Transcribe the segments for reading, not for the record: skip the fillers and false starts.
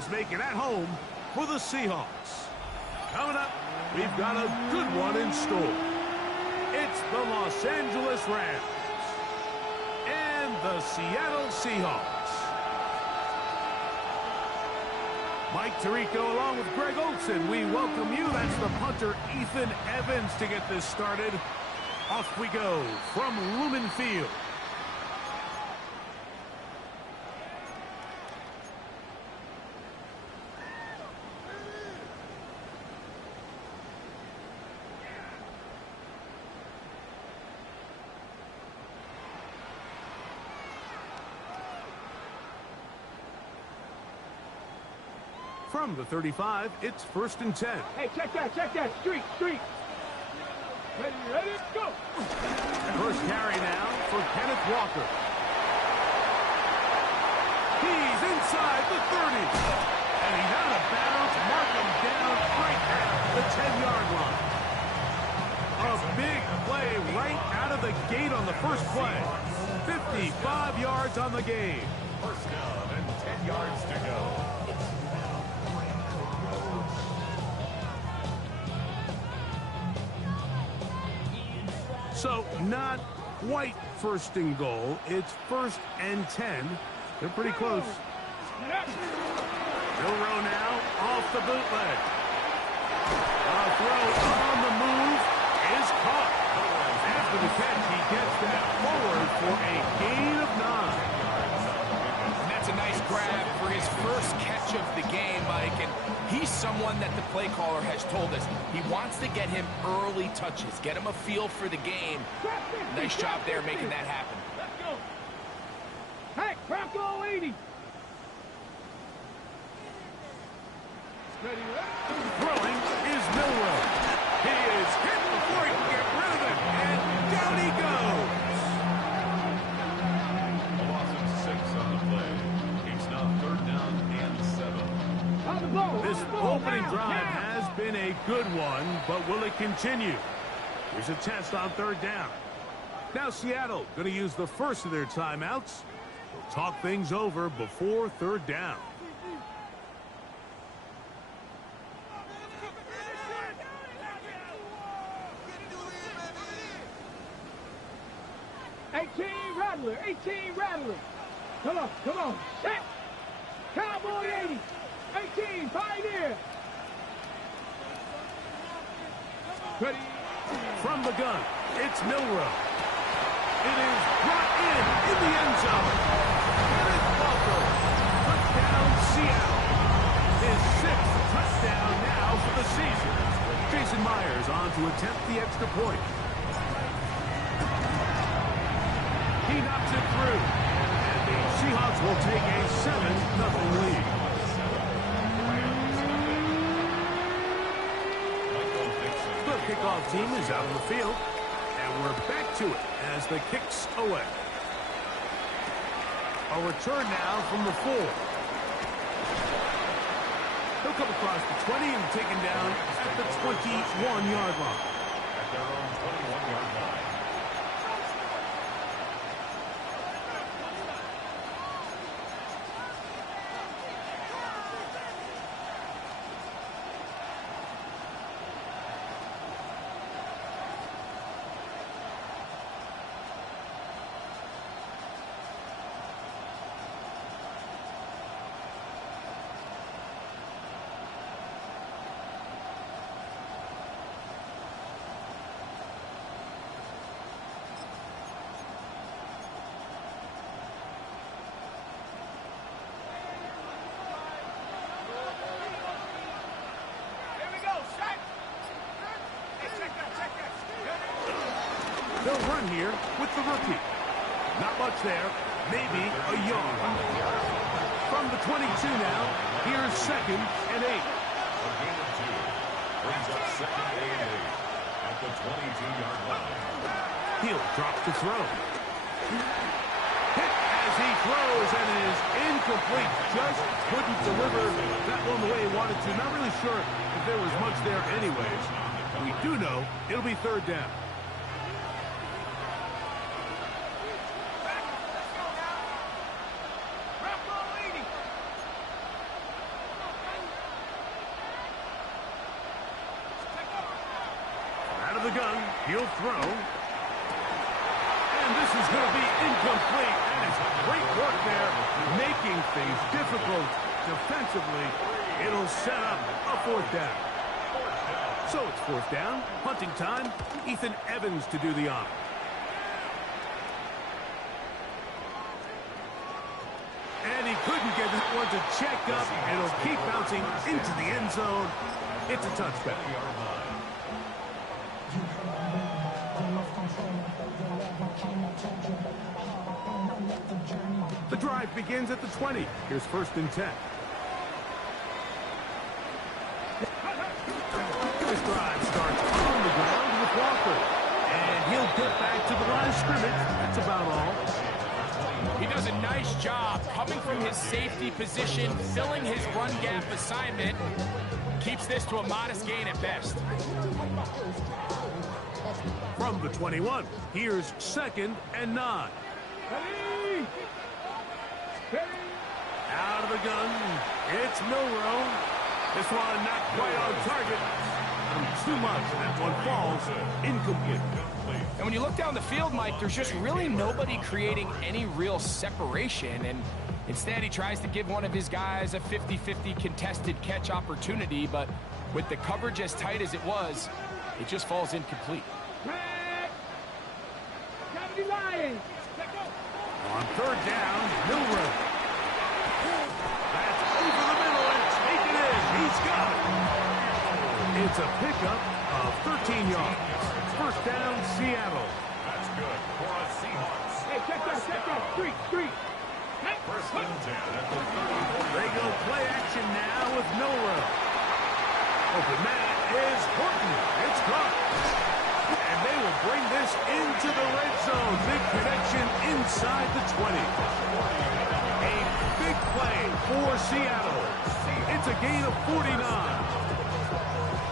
Rams make it at home for the Seahawks. Coming up, we've got a good one in store. It's the Los Angeles Rams and the Seattle Seahawks. Mike Tirico along with Greg Olson, we welcome you. That's the punter, Ethan Evans, to get this started. Off we go from Lumen Field. From the 35, it's 1st and 10. Hey, check that, street. Ready, go. First carry now for Kenneth Walker. He's inside the 30. And he's out of bounds, mark him down right at the 10-yard line. A big play right out of the gate on the first play. 55 yards on the game. First down and 10 yards to go. So, not quite 1st and goal. It's 1st and 10. They're pretty close. Milroe now off the bootleg. A throw on the move is caught. After the catch, he gets that forward for a gain of 9. And that's a nice grab for his first catch of the game, Mike. And he's someone that the play caller has told us he wants to get him early touches, get him a feel for the game. Nice job there making that happen. Let's go. Hey, Bronco 80. Ready. Throwing is Milroe. He is hit before he can get rid of it, and down he goes. A loss of 6 on the play. It's now 3rd down and 7. On the ball. This opening drive has been a good one, but will it continue? Here's a test on 3rd down. Now Seattle going to use the first of their timeouts. We'll talk things over before 3rd down. Rattler, 18 Rattler. Come on. Set. Cowboy 80. 18, Pioneer. Ready. From the gun, it's Milroe. It is brought in the end zone. Kenneth Walker. Touchdown, Seattle. His 6th touchdown now for the season. Jason Myers on to attempt the extra point. He knocks it through. And the Seahawks will take a 7-0 lead. The kickoff team is out on the field. And we're back to it as the kick's away. A return now from the 4. He'll come across the 20 and taken down at the 21-yard line. At their own 21-yard line. They'll run here with the rookie. Not much there. Maybe a yard. From the 22 now, here's 2nd and 8. A gain of 2. Brings up 2nd and 8 at the 22-yard line. Hill drops to throw. Hit as he throws and is incomplete. Just couldn't deliver that one the way he wanted to. Not really sure if there was much there anyways. We do know it'll be 3rd down. of the gun. He'll throw. And this is going to be incomplete. And it's great work there, making things difficult defensively. It'll set up a 4th down. So it's 4th down, punting time. Ethan Evans to do the honor. And he couldn't get that one to check up. It'll keep bouncing into the end zone. It's a touchback. The drive begins at the 20. Here's 1st and 10. This drive starts on the ground with Walker. And he'll get back to the line of scrimmage. That's about all. He does a nice job coming from his safety position, filling his run gap assignment. Keeps this to a modest gain at best. From the 21, here's 2nd and 9. Ready. Ready. Out of the gun, it's Milrow. This one not quite on target. Too much. That one falls incomplete. And when you look down the field, Mike, there's just really nobody creating any real separation. And instead, he tries to give one of his guys a 50-50 contested catch opportunity. But with the coverage as tight as it was, it just falls incomplete. On 3rd down, Milrow. That's over the middle and taken in. He's got it. It's a pickup of 13 yards. 1st down, Seattle. That's good for a Seahawks. Hey, check that. Street. 1st and 10 at the 34. They go play action now with Milrow. Open man is Horton. It's caught. And they will bring this into the red zone. Big connection inside the 20. A big play for Seattle. It's a gain of 49.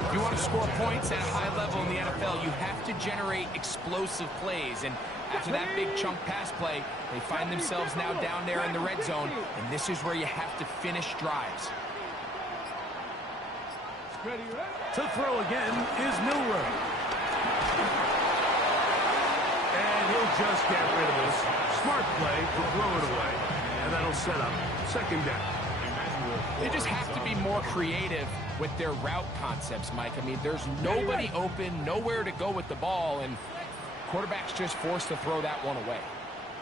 If you want to score points at a high level in the NFL, you have to generate explosive plays. And after that big chunk pass play, they find themselves now down there in the red zone. And this is where you have to finish drives. To throw again is Milrow. And he'll just get rid of this. Smart play to throw it away. And that'll set up 2nd down. They just have to be more creative with their route concepts, Mike. I mean, there's nobody open, nowhere to go with the ball, and quarterback's just forced to throw that one away.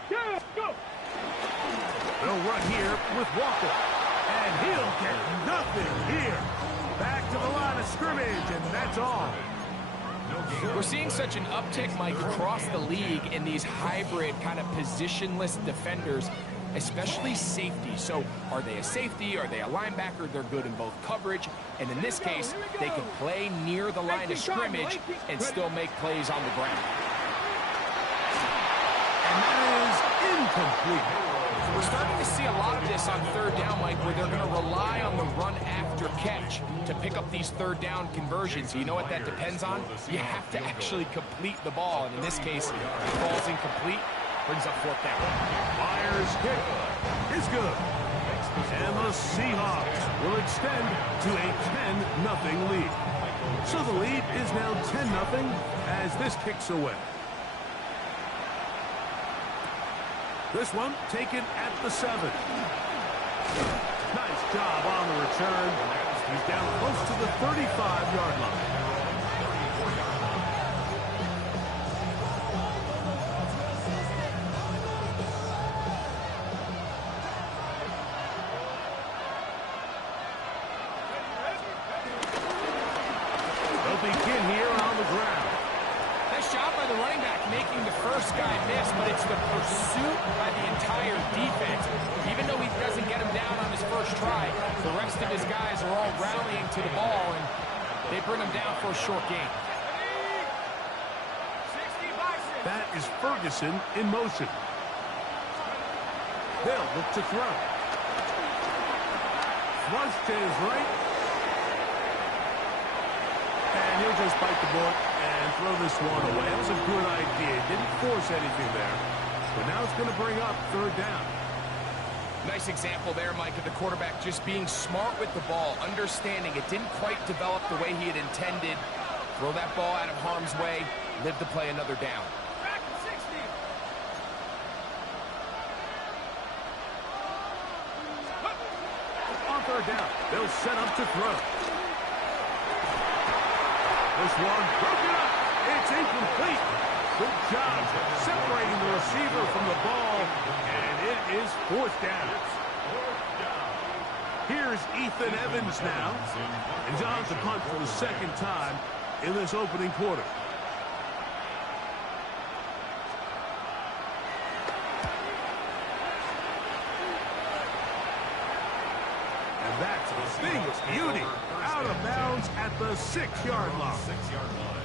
Go. They'll run here with Walker. And he'll get nothing here. Back to the line of scrimmage, and that's all. We're seeing such an uptick, Mike, across the league in these hybrid kind of positionless defenders, especially safety. So are they a safety? Are they a linebacker? They're good in both coverage. And in this case, they can play near the line of scrimmage and still make plays on the ground. And that is incomplete. We're starting to see a lot of this on 3rd down, Mike, where they're going to rely on the run after catch to pick up these 3rd down conversions. You know what that depends on? You have to actually complete the ball. And in this case, it falls incomplete, brings up 4th down. Myers' kick is good. And the Seahawks will extend to a 10-0 lead. So the lead is now 10-0 as this kicks away. This one taken at the 7. Nice job on the return. He's down close to the 35-yard line. They'll begin here on the ground. Nice job by the running back making the first guy miss, but it's the pursuit by the entire defense. Even though he doesn't get him down on his first try, the rest of his guys are all rallying to the ball, and they bring him down for a short gain. That is Ferguson in motion. They'll look to throw. Flush to his right. And he'll just bite the bullet and throw this one away. That was a good idea. Didn't force anything there. But now it's going to bring up 3rd down. Nice example there, Mike, of the quarterback just being smart with the ball, understanding it didn't quite develop the way he had intended. Throw that ball out of harm's way, live to play another down. Back at 60. On third down, they'll set up to throw. This one broken up. It's incomplete. Good job separating the receiver from the ball, and it is fourth down. Here's Ethan Evans now, and John's to punt for the second time in this opening quarter. And that's the biggest beauty, out of bounds at the 6-yard line. 6-yard line.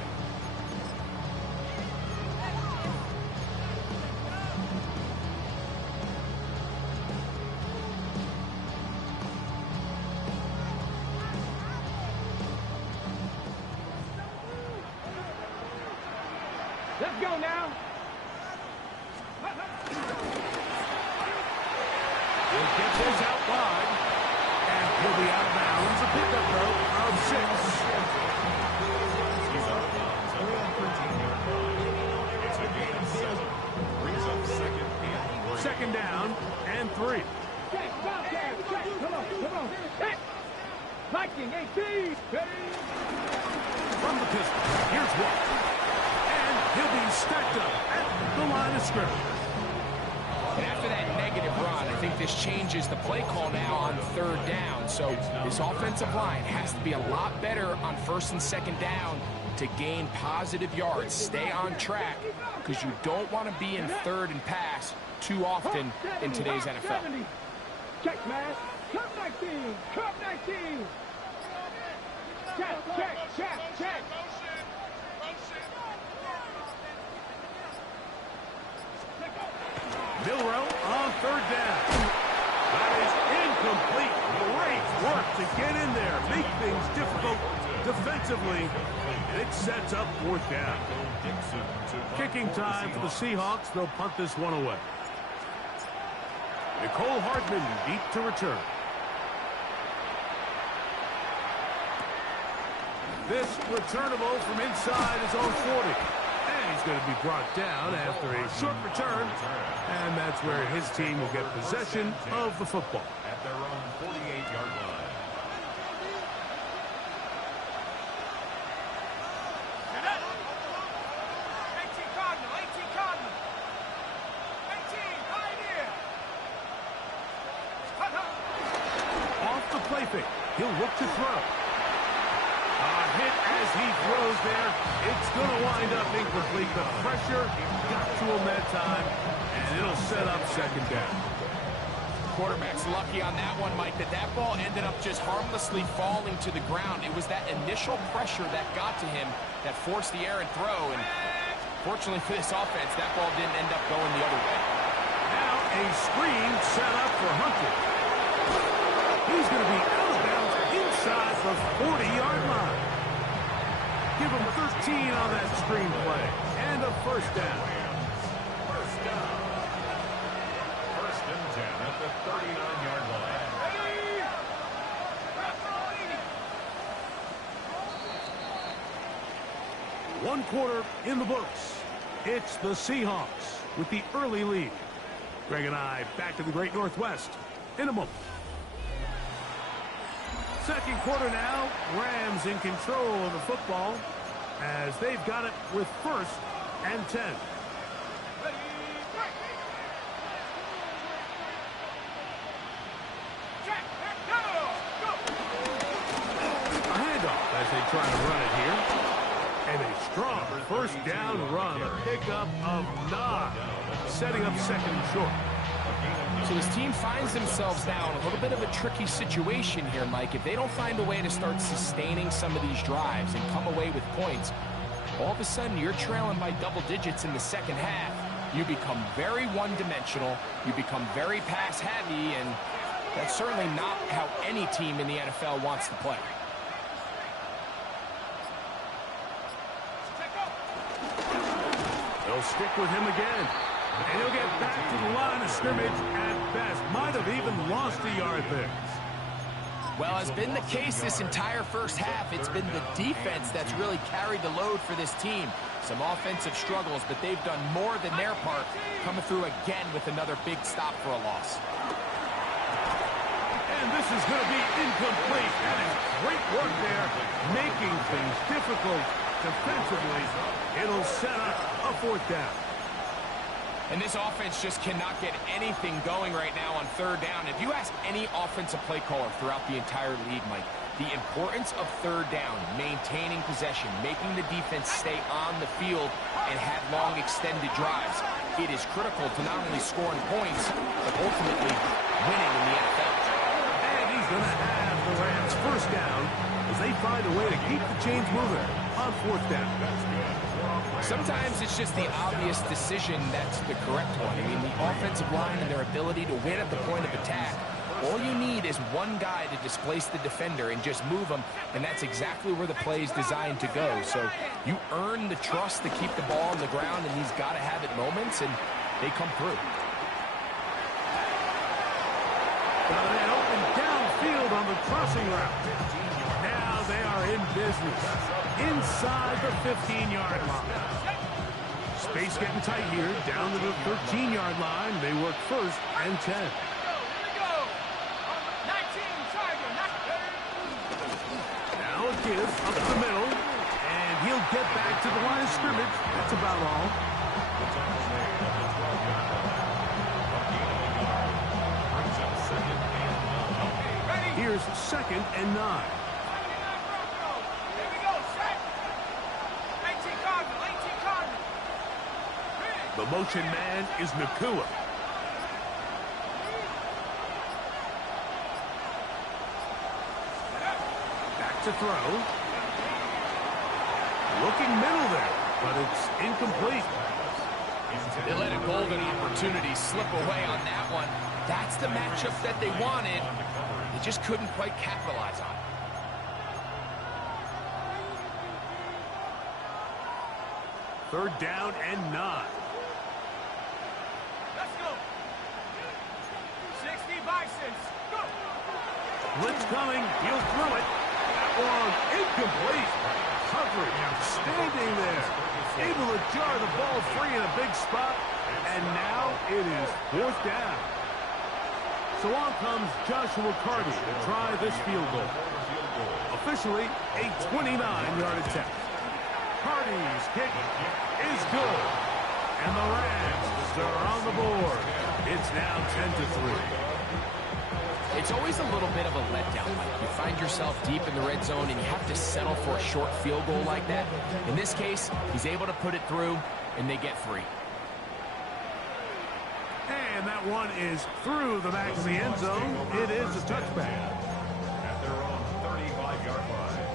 Let's go now. He'll get this out wide, and he'll be out of bounds. A pickup, though, of 6. He's out of bounds at the 13-yard line. It's a gain of 7. Brings up second and 3. Second down and 3. Check, stop there. Check. Come on. Check. Viking 18. Ready? From the pistol, here's one. And he'll be stacked up at the line of scrimmage. And after that negative run, I think this changes the play call now on third down. So this offensive line has to be a lot better on first and second down to gain positive yards. Stay on track, because you don't want to be in third and pass too often in today's NFL. 70. Check, man. Come 19. Come 19. Check. Milrow on third down. That is incomplete. Great work to get in there, make things difficult defensively, and it sets up fourth down. Kicking time for the Seahawks. They'll punt this one away. Nicole Hardman deep to return. This returnable from inside his own 40. And he's going to be brought down after a short return. And that's where his team will get possession of the football. At their own 48-yard line. Off the play fake. He'll look to throw. A hit as he throws there. It's going to wind up incomplete. The pressure got to him that time, and it'll set up second down. Quarterback's lucky on that one, Mike, that ball ended up just harmlessly falling to the ground. It was that initial pressure that got to him that forced the errant throw, and fortunately for this offense, that ball didn't end up going the other way. Now a screen set up for Hunter. He's going to be out of bounds inside the 40-yard line. Give him 13 on that screen play, and a first down. First down. First and 10 at the 39-yard line. One quarter in the books. It's the Seahawks with the early lead. Greg and I back to the Great Northwest in a moment. Second quarter now. Rams in control of the football as they've got it with first and 10. A handoff as they try to run it here. And a strong first down run. A pickup of 9. Setting up second and short. So this team finds themselves now in a little bit of a tricky situation here, Mike. If they don't find a way to start sustaining some of these drives and come away with points, all of a sudden you're trailing by double digits in the second half. You become very one-dimensional. You become very pass-heavy, and that's certainly not how any team in the NFL wants to play. They'll stick with him again. And he'll get back to the line of scrimmage at best. Might have even lost a yard there. Well, has been the case this entire first half. It's been the defense that's really carried the load for this team. Some offensive struggles, but they've done more than their part, coming through again with another big stop for a loss. And this is going to be incomplete. That is great work there, making things difficult defensively. It'll set up a fourth down. And this offense just cannot get anything going right now on third down. If you ask any offensive play caller throughout the entire league, Mike, the importance of third down, maintaining possession, making the defense stay on the field and have long extended drives, it is critical to not only scoring points, but ultimately winning in the NFL. And he's going to have the Rams first down as they find a way to keep the chains moving on fourth down. Sometimes it's just the obvious decision that's the correct one. I mean, the offensive line and their ability to win at the point of attack, all you need is one guy to displace the defender and just move them, and that's exactly where the play is designed to go. So you earn the trust to keep the ball on the ground in these gotta-have-it moments, and they come through. Got an open downfield on the crossing route. Now they are in business inside the 15-yard line. Space getting tight here, down to the 13-yard line. They work first and 10. Now a give up the middle, and he'll get back to the line of scrimmage. That's about all. Here's second and 9. The motion man is Nakua. Back to throw. Looking middle there, but it's incomplete. They let a golden opportunity slip away on that one. That's the matchup that they wanted. They just couldn't quite capitalize on it. Third down and 9. Let's go. 60 Bisons. Go. Blitz coming. He'll throw it. That one incomplete. Coverage standing there. Able to jar the ball free in a big spot. And now it is fourth down. So on comes Joshua Carty to try this field goal. Officially a 29-yard attempt. Carty's kick is good. And the Rams are on the board. It's now 10-3. It's always a little bit of a letdown, Mike. You find yourself deep in the red zone and you have to settle for a short field goal like that. In this case, he's able to put it through, and they get 3. And that one is through the back of the end zone. It is a touchback. At their own 35-yard line.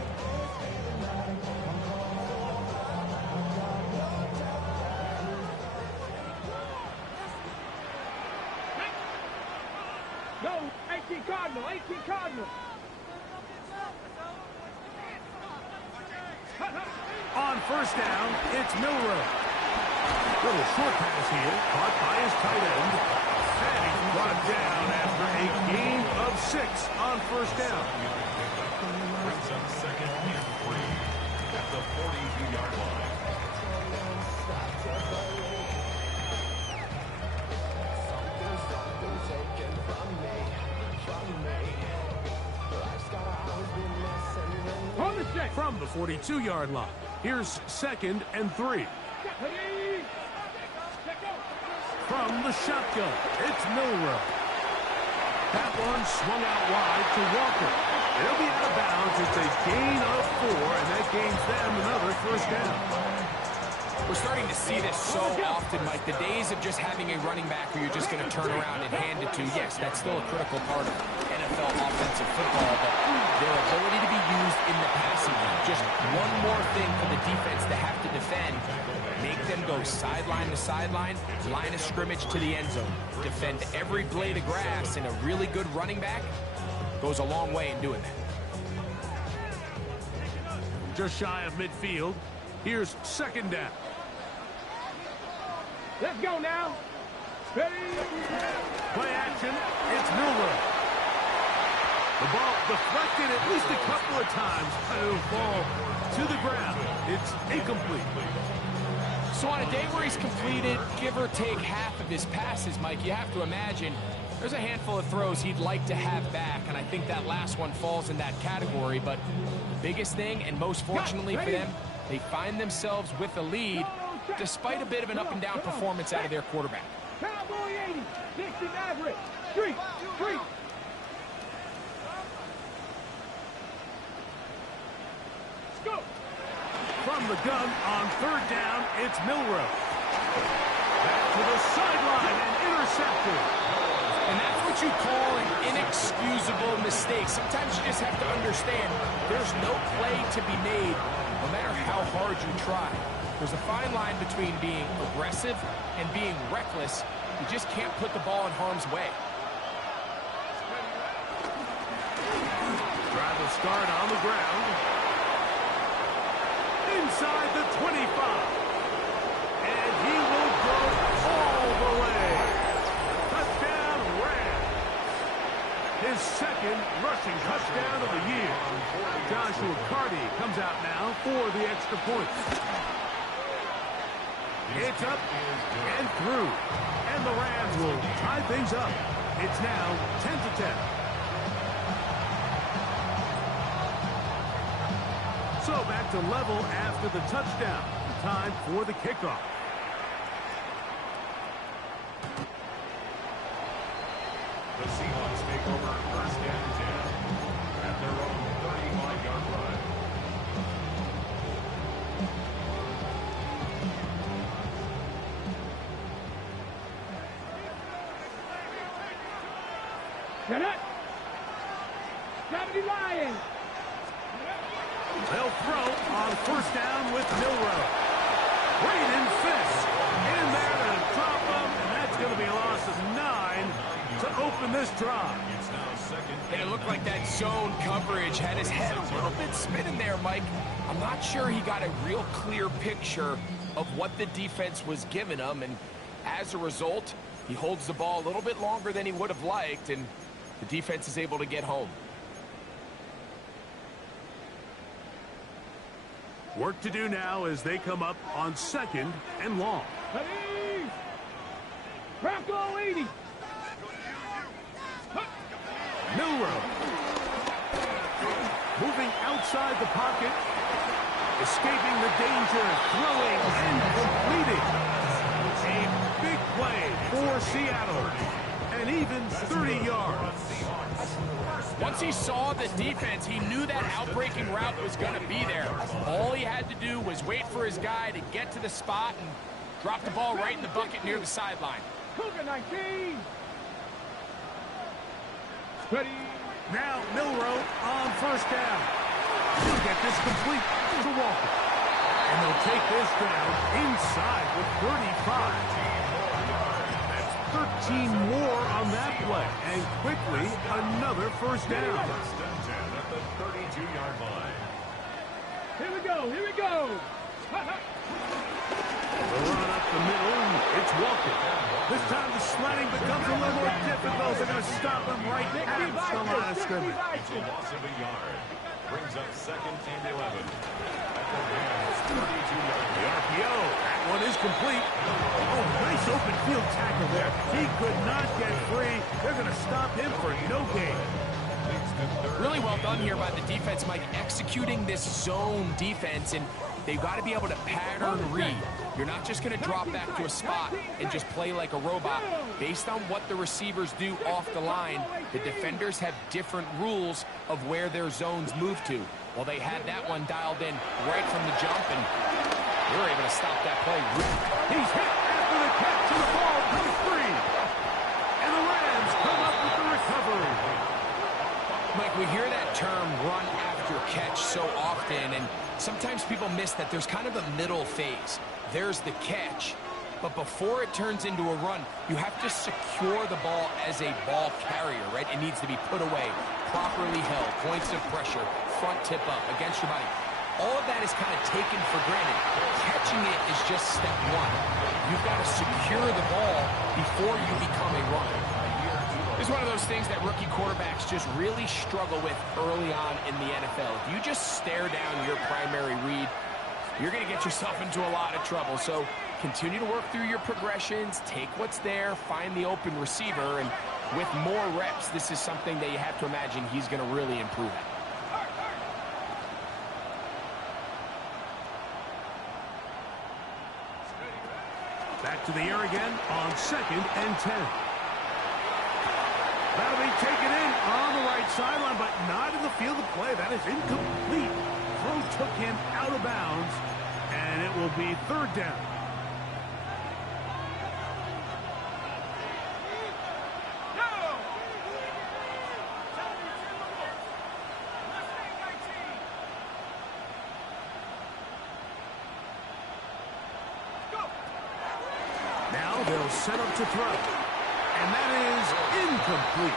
Go. 18 Cardinal. 18 Cardinal. On first down, it's Milrow. Little short pass here, caught by his tight end. And he's brought down after a gain of 6 on first down. Brings up second and 3 at the 42-yard line. From the 42-yard line, here's second and 3. From the shotgun, it's Milrow. That one swung out wide to Walker. They'll be out of bounds. It's a gain of 4, and that gains them another first down. We're starting to see this so often, Mike. The days of just having a running back where you're just going to turn around and hand it to, yes, that's still a critical part of NFL offensive football, but their ability to be used in the passing game, just one more thing for the defense to have to defend, make them go sideline to sideline, line of scrimmage to the end zone, defend every blade of grass, and a really good running back goes a long way in doing that. Just shy of midfield, here's second down. Let's go now. Ready? Play action. It's Milrow. The ball deflected at least a couple of times, but it'll fall to the ground. It's incomplete. So on a day where he's completed, give or take half of his passes, Mike, you have to imagine there's a handful of throws he'd like to have back, and I think that last one falls in that category. But the biggest thing, and most fortunately for them, they find themselves with a lead despite a bit of an up-and-down performance out of their quarterback. Cowboy 80, 60 average. Street. Go. From the gun on third down, it's Milroe. Back to the sideline and intercepted. And that's what you call an inexcusable mistake. Sometimes you just have to understand there's no play to be made, no matter how hard you try. There's a fine line between being aggressive and being reckless. You just can't put the ball in harm's way. Try to start on the ground. Inside the 25. And he will go all the way. Touchdown, Rams. His second rushing touchdown of the year. Joshua Carty comes out now for the extra point. It's up and through. And the Rams will tie things up. It's now 10-10. So back to level after the touchdown. Time for the kickoff. The Seahawks take over first and 10 at their own 35-yard line. Get it. 70 Lions. They'll throw on first down with Milroe. Braden Fisk in there to drop them, and that's going to be a loss of 9 to open this drive. It's now second. And it looked like that zone coverage had his head a little bit spinning there, Mike. I'm not sure he got a real clear picture of what the defense was giving him, and as a result, he holds the ball a little bit longer than he would have liked, and the defense is able to get home. Work to do now as they come up on second and long. Ready. Bronco 80. Milroe. Moving outside the pocket. Escaping the danger. Throwing and completing. A big play for Seattle. And even 30 yards. Once he saw the defense, he knew that outbreaking route was going to be there. All he had to do was wait for his guy to get to the spot and drop the ball right in the bucket near the sideline. Cougar 19. Ready. Now Milroe on first down. He'll get this complete to Walker. And they'll take this down inside the 35. 13 more on that play. And quickly, another first down. First and 10 at the 32-yard line. Here we go. The run up the middle, it's Walker. This time the sledding becomes a little more difficult. They're going to stop him right at the line of scrimmage. It's a loss of a yard. Brings up second and 11. At the Rams' 32-yard The line. RPO, that one is complete. Oh, nice open field tackle there. He could not get free. They're going to stop him for no gain. Really well done here by the defense, Mike, executing this zone defense, and they've got to be able to pattern read. You're not just going to drop back to a spot and just play like a robot. Based on what the receivers do off the line, the defenders have different rules of where their zones move to. Well, they had that one dialed in right from the jump, and they were able to stop that play. He's hit after the catch, and the ball comes free. And the Rams come up with the recovery. Mike, we hear that term run after catch so often, and sometimes people miss that there's kind of a middle phase. There's the catch, but before it turns into a run, you have to secure the ball as a ball carrier, right? It needs to be put away, properly held, points of pressure, front tip up against your body. All of that is kind of taken for granted. Catching it is just step one. You've got to secure the ball before you become a runner. It's one of those things that rookie quarterbacks just really struggle with early on in the NFL. If you just stare down your primary read, you're going to get yourself into a lot of trouble. So continue to work through your progressions, take what's there, find the open receiver, and with more reps, this is something that you have to imagine he's going to really improve at. Back to the air again on 2nd and 10. That'll be taken in on the right sideline, but not in the field of play. That is incomplete. Throw took him out of bounds, and it will be 3rd down. Now they'll set up to throw. And that is incomplete.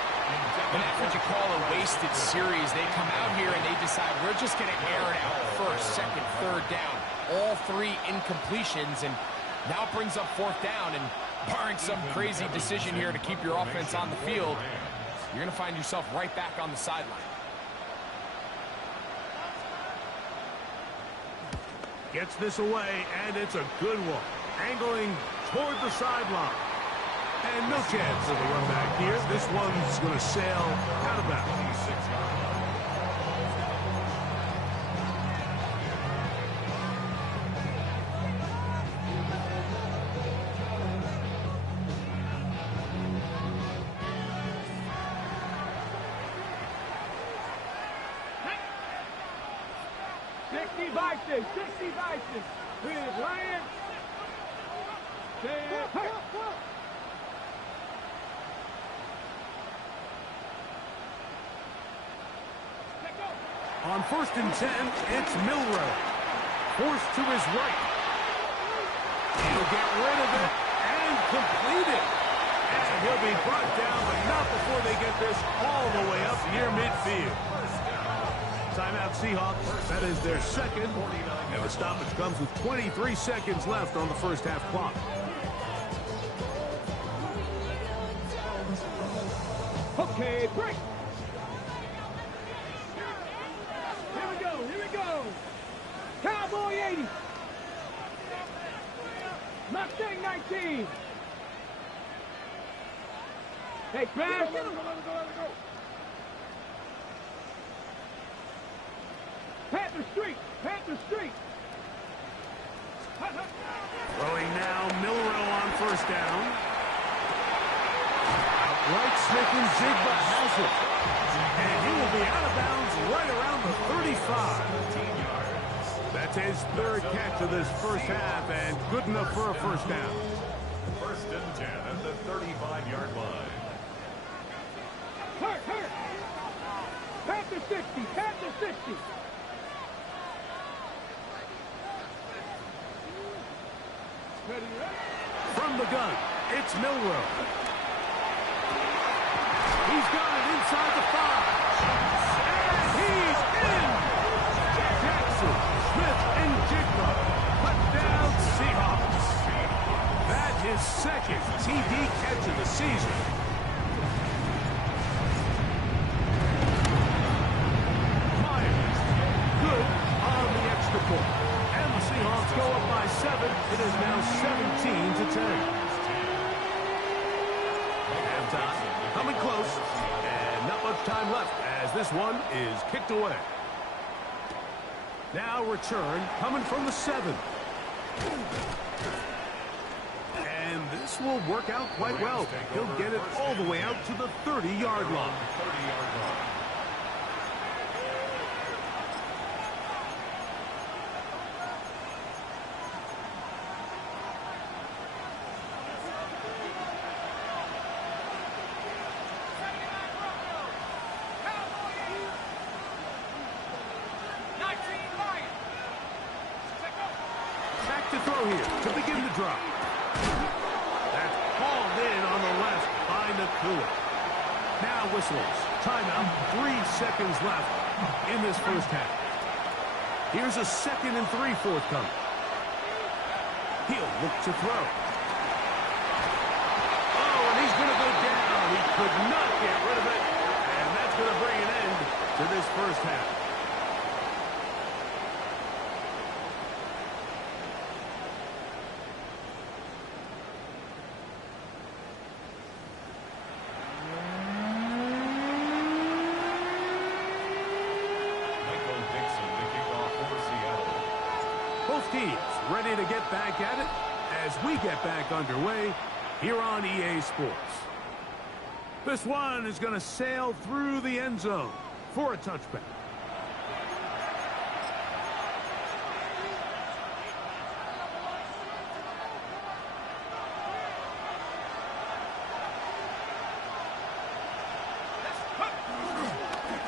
And that's what you call a wasted series. They come out here and they decide we're just going to air it out 1st, 2nd, 3rd down. All 3 incompletions, and now it brings up 4th down. And barring some crazy decision here to keep your offense on the field, you're going to find yourself right back on the sideline. Gets this away, and it's a good one. Angling toward the sideline. And no chance of a run back here. This one's going to sail out of bounds. With Ryan. On 1st and 10, it's Milrow. Forced to his right. He'll get rid of it and complete it. And he'll be brought down, but not before they get this all the way up near midfield. Timeout Seahawks. That is their 2nd. And the stoppage comes with 23 seconds left on the 1st half clock. Okay, break. Here we go. Cowboy 80. Mustang 19. Hey, Crash. Panther Street. Throwing now, Milrow on 1st down. Outright Smith and Jigba has it. And he will be out of bounds right around the 35. That's his 3rd catch of this 1st half, and good enough for a 1st down. 1st and 10 at the 35-yard line. Hurt. Panther 60. From the gun, it's Milrow. He's got it inside the 5. And he's in! Jackson, Smith, and Jigba. Touchdown, Seahawks. That's his 2nd TD catch of the season. Myers, good on the extra point. And the Seahawks go up by 7. It is now 17-10. Halftime coming close, and not much time left as this one is kicked away. Now return coming from the 7. And this will work out quite well. He'll get it all the way out to the 30-yard line. To throw here to begin the drop. That's hauled in on the left by Nakua. Now whistles. Timeout. 3 seconds left in this 1st half. Here's a 2nd and 3 forthcoming. He'll look to throw. Oh, and he's going to go down. He could not get rid of it. And that's going to bring an end to this first half. Both teams ready to get back at it as we get back underway here on EA Sports. This one is going to sail through the end zone for a touchback.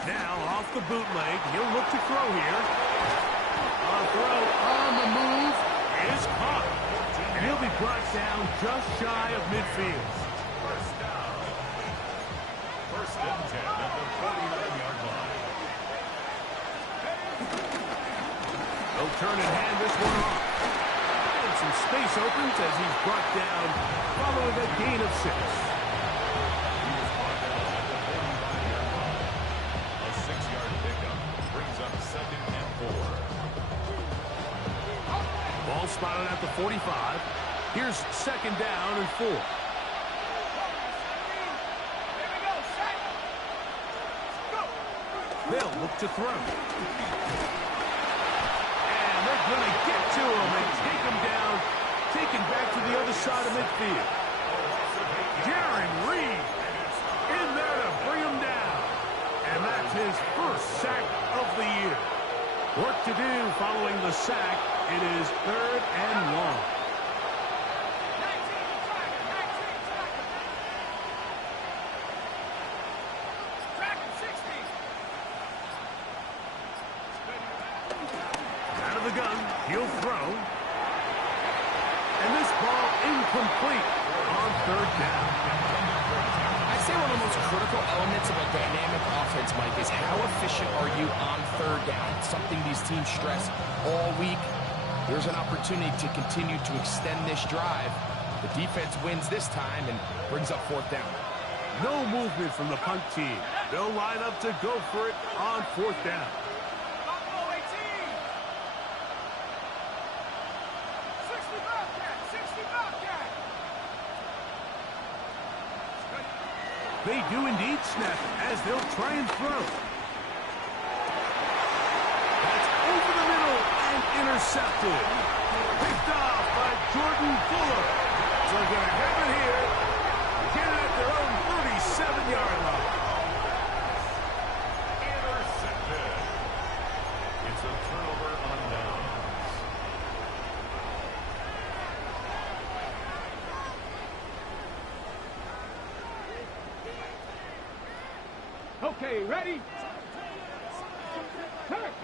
Now off the bootleg, he'll look to throw here. A throw on the move is caught. And he'll be brought down just shy of midfield. First down. First and 10 at the 49-yard line. They'll turn and hand this one off. And some space opens as he's brought down following a gain of 6. He was brought down at the 45-yard line. A 6-yard pickup brings up 2nd and 4. Ball spotted at the 45. Here's 2nd down and 4. They'll look to throw. And they're going to get to him and take him down, taken back to the other side of midfield. Jaron Reed in there to bring him down. And that's his first sack of the year. Work to do following the sack. It is 3rd and long. Out of the gun, he'll throw. And this ball incomplete on 3rd down. I'd say one of the most critical elements of a dynamic offense, Mike, is how efficient are you on 3rd down? It's something these teams stress all week. Here's an opportunity to continue to extend this drive. The defense wins this time and brings up 4th down. No movement from the punt team. They'll line up to go for it on 4th down. They do indeed snap as they'll try and throw. That's over the middle and intercepted. Picked off by Jordan Fuller. So they're going to have it here. Get it at their own 37-yard line. Intercepted. It's a turnover on downs. Okay, ready? Hurt!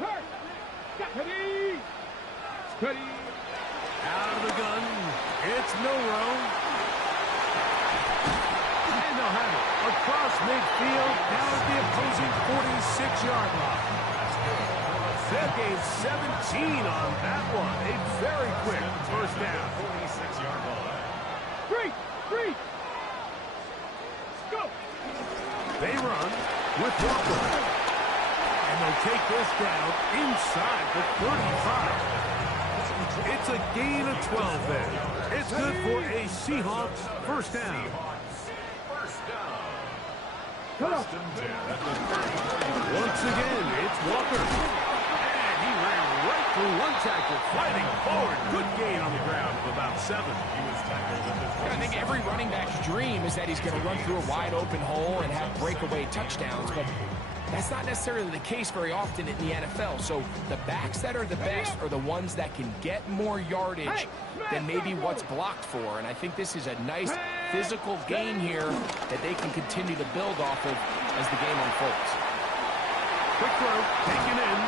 Steady! Steady! Out of the gun, it's Milrow. And they'll have it across midfield, down at the opposing 46-yard line. They'll gain 17 on that one. A very quick first down. 46-yard line. Three! Go! They run with Walker. And they'll take this down inside the 35. It's a gain of 12 there. It's good for a Seahawks first down. First down. Come on. First and 10 at the 30. Once again, it's Walker. And he ran right through one tackle, fighting forward. Good gain on the ground of about 7. He was tackled at the I think every running back's dream is that he's going to run through a wide open hole and have breakaway touchdowns, but that's not necessarily the case very often in the NFL. So the backs that are the best are the ones that can get more yardage than maybe what's blocked for. And I think this is a nice physical gain here that they can continue to build off of as the game unfolds. Quick throw, taken in.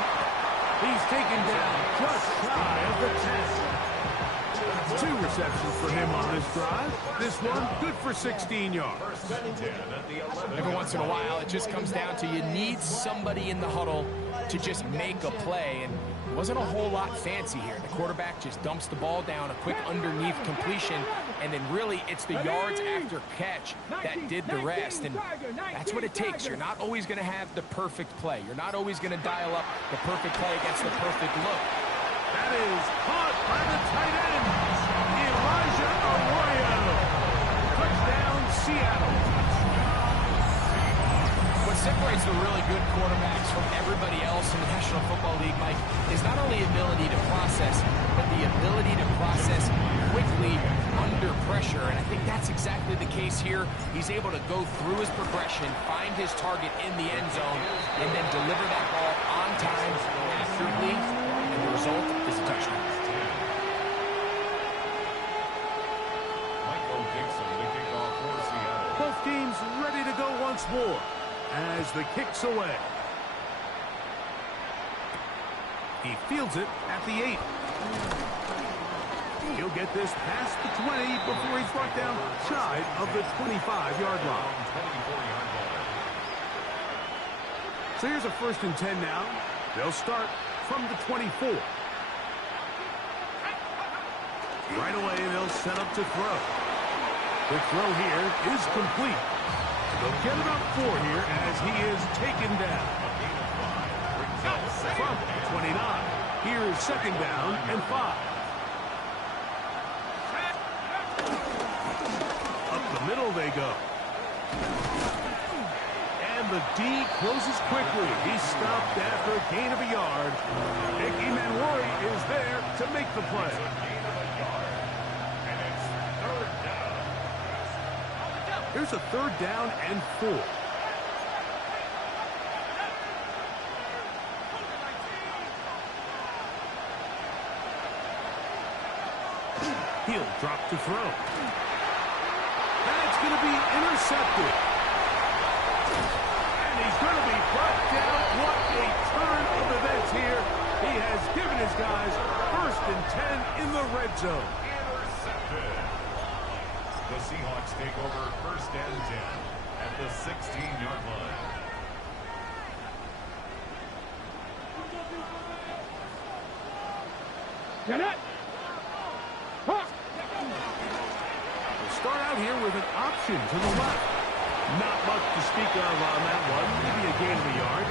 He's taken down just shy of the 10. 2 receptions for him on this drive. This one, good for 16 yards. Every once in a while, it just comes down to you need somebody in the huddle to just make a play, and it wasn't a whole lot fancy here. The quarterback just dumps the ball down, a quick underneath completion, and then really it's the yards after catch that did the rest, and that's what it takes. You're not always going to have the perfect play. You're not always going to dial up the perfect play against the perfect look. That is caught by the tight end, Elijah Arroyo. Touchdown, Seattle. What separates the really good quarterbacks from everybody else in the National Football League, Mike, is not only ability to process, but the ability to process quickly under pressure. And I think that's exactly the case here. He's able to go through his progression, find his target in the end zone, and then deliver that ball on time, accurately, and the result is a touchdown. Both teams ready to go once more as the kick's away. He fields it at the 8. He'll get this past the 20 before he's brought down shy of the 25-yard line. So here's a 1st and 10 now. They'll start from the 24. Right away, they'll set up to throw. The throw here is complete. They'll get about 4 here as he is taken down. From 29. Here's 2nd down and 5. Up the middle they go. And the D closes quickly. He's stopped after a gain of a yard. Nicky Manwari is there to make the play. Here's a 3rd down and 4. He'll drop to throw. That's going to be intercepted. And he's going to be brought down. What a turn of events here. He has given his guys 1st and 10 in the red zone. The Seahawks take over 1st and 10 at the 16-yard line. Get it! We'll start out here with an option to the left. Not much to speak of on that one. Maybe a gain of a yard.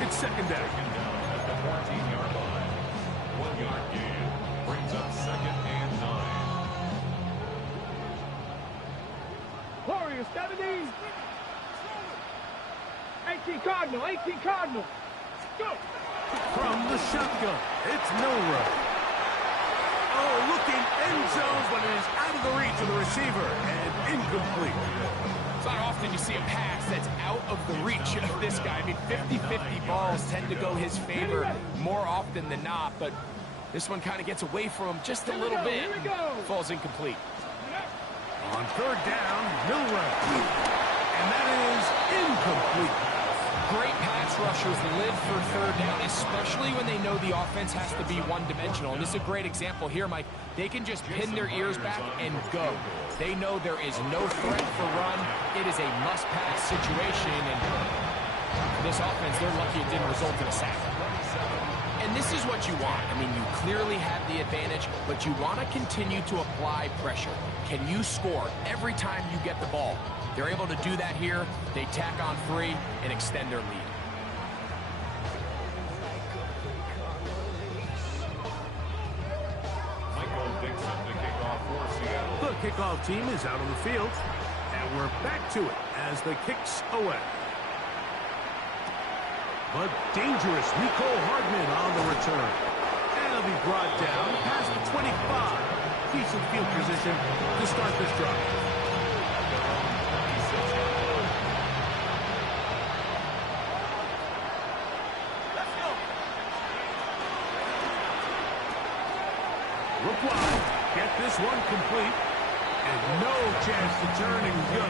It's 2nd down. At the 14-yard line. 1-yard gain brings up 2nd and 9. Warriors, 70. 18 Cardinal, 18 Cardinal. Go! From the shotgun, it's Milrow. Oh, looking end zones, but it is out of the reach of the receiver and incomplete. It's not often you see a pass that's out of the reach of this guy. I mean, 50-50 balls tend to go his favor more often than not, but this one kind of gets away from him just a little bit and falls incomplete. On 3rd down, Milrow. And that is incomplete. Great pass rushers live for 3rd down, especially when they know the offense has to be one-dimensional. And this is a great example here, Mike. They can just pin their ears back and go. They know there is no threat for run. It is a must-pass situation. And for this offense, they're lucky it didn't result in a sack. And this is what you want. I mean, you clearly have the advantage, but you want to continue to apply pressure. Can you score every time you get the ball? They're able to do that here. They tack on 3 and extend their lead. The kickoff team is out on the field, and we're back to it as the kick's away. But dangerous Nicole Hardman on the return. And he'll be brought down past the 25. Decent field position to start this drive. Look wide. Get this one complete. And no chance to turn and go.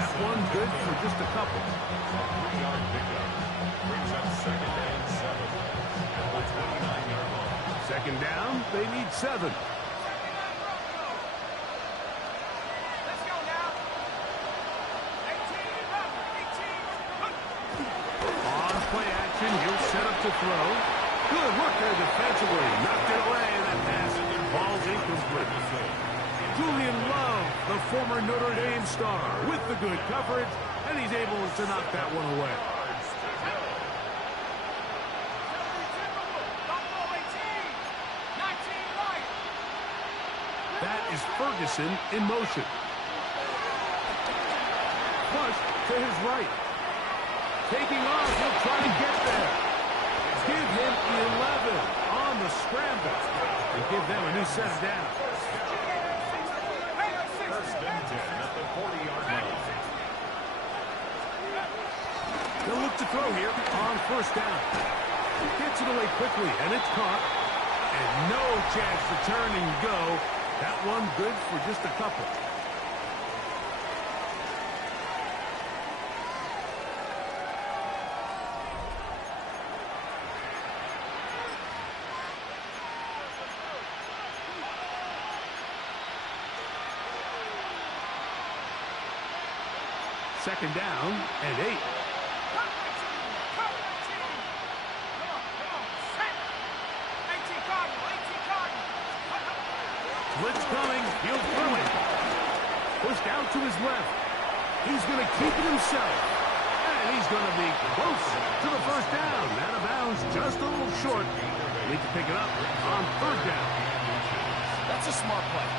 That one good for just a couple. 3-yard pickup. Brings up 2nd and 7 at the 29-yard line. 2nd down, they need 7. throw. Good work there defensively. Knocked it away, and that pass falls incomplete. Julian Love, the former Notre Dame star, with the good coverage, and he's able to knock that one away. That is Ferguson in motion. Push to his right. Taking off, he'll try to get there. Give him 11 on the scramble. And give them a new set of down. First and 10 at the 40-yard line. They'll look to throw here on first down. Gets it away quickly, and it's caught. And no chance to turn and go. That one good for just a couple. Second down and 8. Blitz coming. He'll throw it. Pushed out to his left. He's going to keep it himself. And he's going to be close to the first down. Out of bounds, just a little short. Need to pick it up on third down. That's a smart play.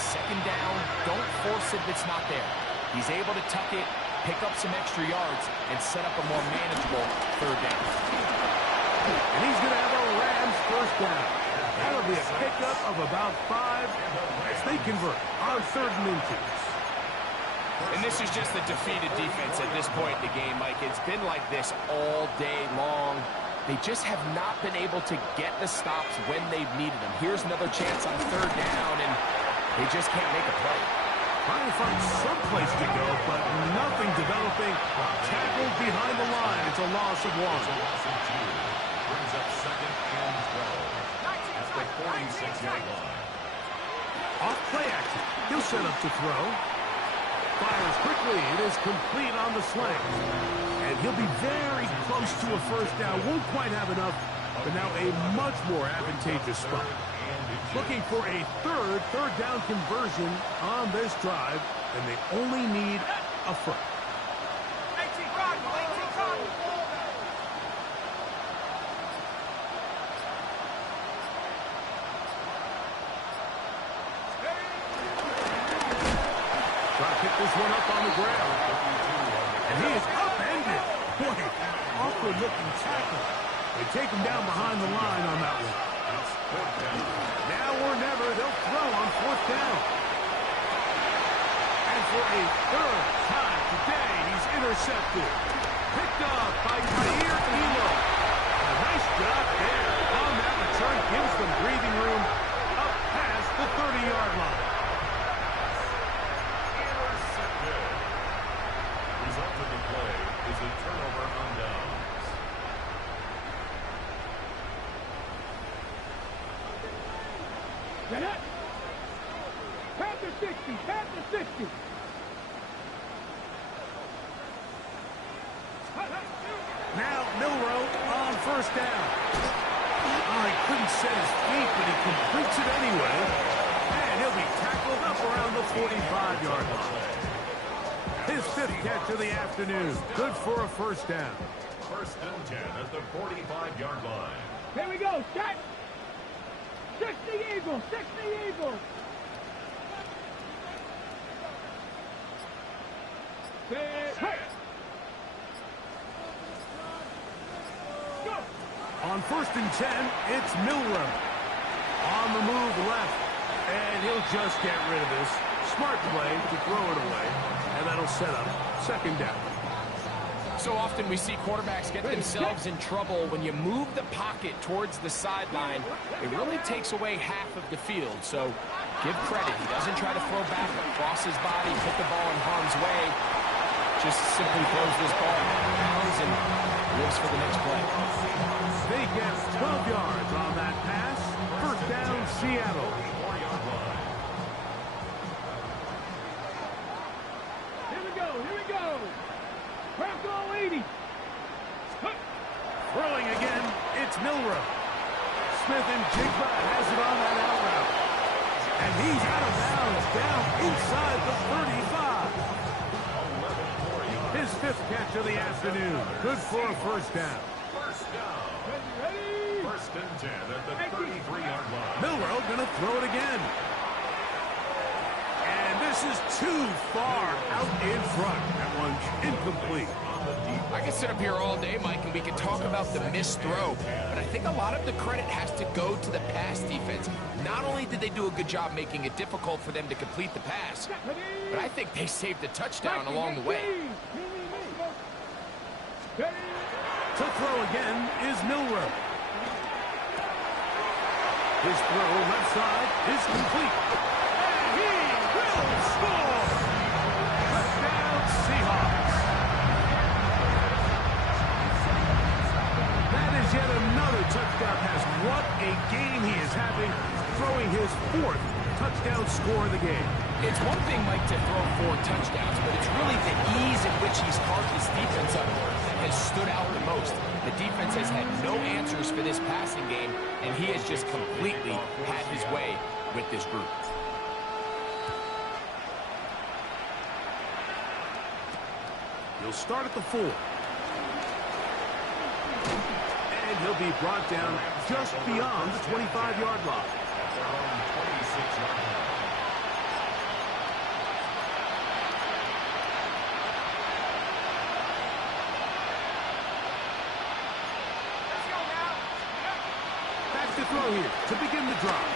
Second down, don't force it if it's not there. He's able to tuck it, pick up some extra yards, and set up a more manageable third down. And he's going to have a Rams first down. That'll be a pickup of about 5 as they convert on 3rd and inches. And this is just the defeated defense at this point in the game, Mike. It's been like this all day long. They just have not been able to get the stops when they've needed them. Here's another chance on third down, and they just can't make a play. Trying to find some place to go, but nothing developing. Tackled behind the line. It's a loss of 1. Brings up second and 12 at the 46-yard line. Off play action. He'll set up to throw. Fires quickly. It is complete on the slant. And he'll be very close to a first down. Won't quite have enough, but now a much more advantageous spot. Looking for a third down conversion on this drive, and they only need a first. Try to pick this one up on the ground. And he is upended. Boy, awkward looking tackle. They take him down behind the line on that one. Now or never, they'll throw on 4th down. And for a 3rd time today, he's intercepted. Picked up by Jair Elo. A nice job there on that return. Gives them breathing room up past the 30-yard line. Intercepted. Result of the play is a turnover on downs. Panther 60, Panther 60. Now Milrow on first down. Oh, he couldn't set his feet, but he completes it anyway. And he'll be tackled up around the 45-yard line. His 5th catch of the afternoon. Good for a first down. First and 10 at the 45-yard line. Here we go, set. 60 Eagles, 60 Eagles. Hey. Go. On first and 10, it's Milrow. On the move left. And he'll just get rid of this. Smart play to throw it away. And that'll set up second down. So often we see quarterbacks get themselves in trouble when you move the pocket towards the sideline. It really takes away half of the field. So give credit. He doesn't try to throw back across his body, put the ball in harm's way. Just simply throws this ball out of bounds and looks for the next play. They get 12 yards on that pass. First down, Seattle. 4-yard line. Here we go. Crack all 80. Throwing again. It's Milrow. Smith and Jigba has it on that out route. And he's out of bounds, down inside the 35. His 5th catch of the afternoon. Good for a first down. First down. First and 10 at the 33-yard line. Milrow gonna throw it again. And this is too far out in front. That one's incomplete. I can sit up here all day, Mike, and we can talk about the missed throw, but I think a lot of the credit has to go to the pass defense. Not only did they do a good job making it difficult for them to complete the pass, but I think they saved the touchdown along the way. To throw again is Milrow. His throw left side is complete. And he will score! Touchdown Seahawks. That is yet another touchdown pass. What a game he is having, throwing his 4th touchdown score of the game. It's one thing, Mike, to throw 4 touchdowns, but it's really the ease in which he's carved his defense up that has stood out the most. The defense has had no answers for this passing game, and he has just completely had his way with this group. He'll start at the 4. And he'll be brought down just beyond the 25-yard line. Their own 26-yard line. To throw here to begin the drive.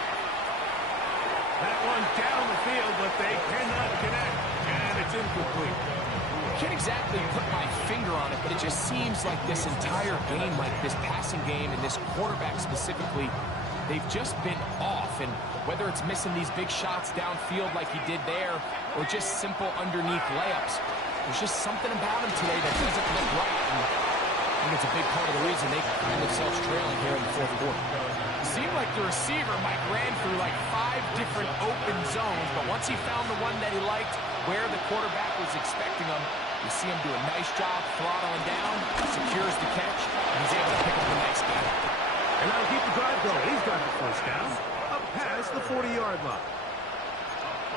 That one down the field, but they cannot connect, and it's incomplete. Can't exactly put my finger on it, but it just seems like this entire game, like this passing game and this quarterback specifically, they've just been off. And whether it's missing these big shots downfield like he did there, or just simple underneath layups, there's just something about him today that doesn't look right. And I think it's a big part of the reason they find themselves trailing here in the 4th quarter. It seemed like the receiver, Mike, ran through like 5 different open zones, but once he found the one that he liked, where the quarterback was expecting him, you see him do a nice job throttling down, secures the catch, and he's able to pick up the next guy. And now keep the drive going. He's got the first down, up past the 40-yard line.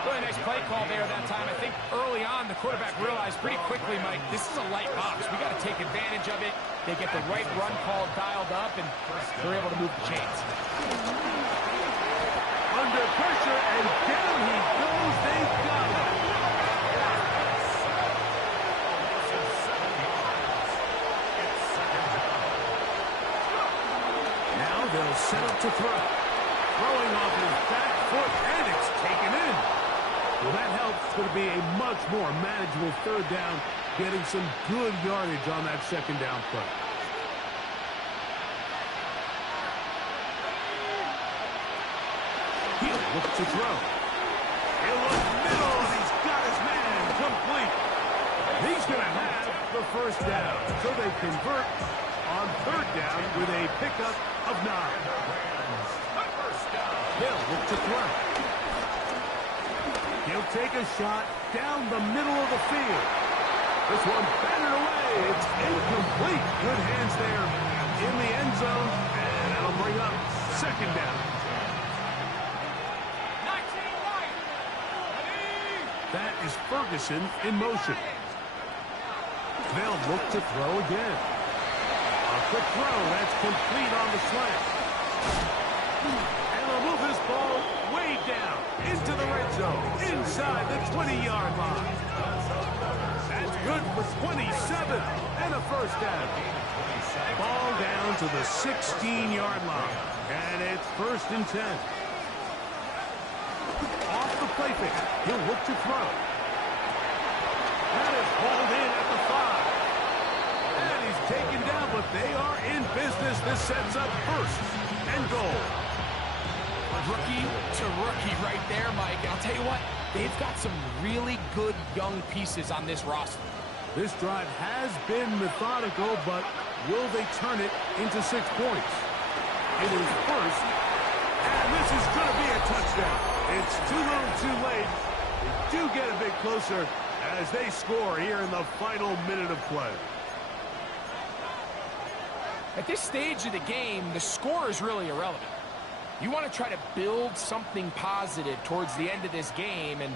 Really nice play call there that time. I think early on the quarterback realized pretty quickly, Mike, this is a light box. We got to take advantage of it. They get the right run call dialed up, and they're able to move the chains. Under pressure, and down he goes. They've got it. Now they'll set up to throw. Throwing off his back foot, and it's taken in. Well, that helps. It's going to be a much more manageable 3rd down, getting some good yardage on that 2nd down play. He'll look to throw. He'll look middle, and he's got his man complete. He's going to have the first down. So they convert on 3rd down with a pickup of 9. He'll look to throw. He'll take a shot down the middle of the field. This one batted away. It's incomplete. Good hands there in the end zone. And that'll bring up 2nd down. That is Ferguson in motion. They'll look to throw again. A quick throw. That's complete on the slant. And they'll move this ball way down into the red zone, inside the 20-yard line. That's good for 27 and a first down. Ball down to the 16-yard line, and it's 1st and 10. Off the play fake, he'll look to throw. That is hauled in at the 5. And he's taken down, but they are in business. This sets up 1st and goal. Rookie to rookie right there, Mike. I'll tell you what, they've got some really good young pieces on this roster. This drive has been methodical, but will they turn it into 6 points? It is 1st, and this is going to be a touchdown. It's too little too late. They do get a bit closer as they score here in the final minute of play. At this stage of the game, the score is really irrelevant. You want to try to build something positive towards the end of this game, and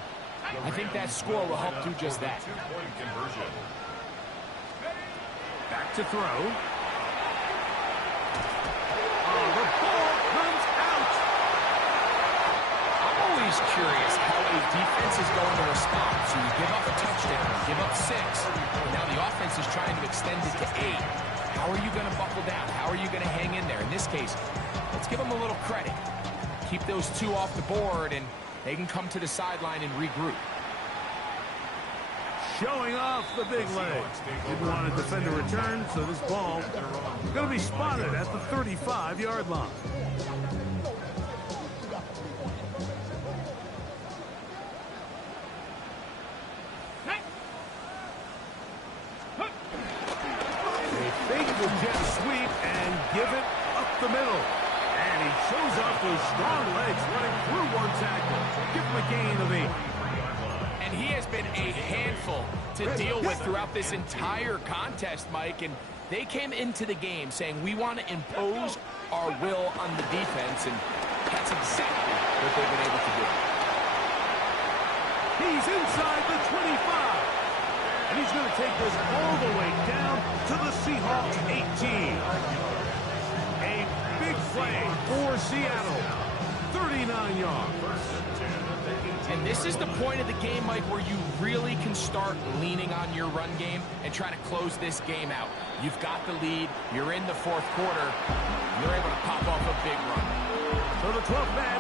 I think that score will help do just that. Two-point conversion. Back to throw. Oh, the ball comes out. I'm always curious how a defense is going to respond. So you give up a touchdown, give up 6, and now the offense is trying to extend it to 8. How are you going to buckle down? How are you going to hang in there? In this case, let's give them a little credit. Keep those 2 off the board, and they can come to the sideline and regroup. Showing off the big leg. Didn't want to defend the return, so this ball is going to be spotted at the 35-yard line. They fake the jet sweep and give it up the middle. And he shows off those strong legs running through one tackle. Give him a gain of 8. And he has been a handful to deal with throughout this entire contest, Mike. And they came into the game saying, we want to impose our will on the defense. And that's exactly what they've been able to do. He's inside the 25. And he's going to take this all the way down to the Seahawks 18. A big play for Seattle. 39 yards. And this is the point of the game, Mike, where you really can start leaning on your run game and try to close this game out. You've got the lead. You're in the 4th quarter. You're able to pop off a big run. So the 12th man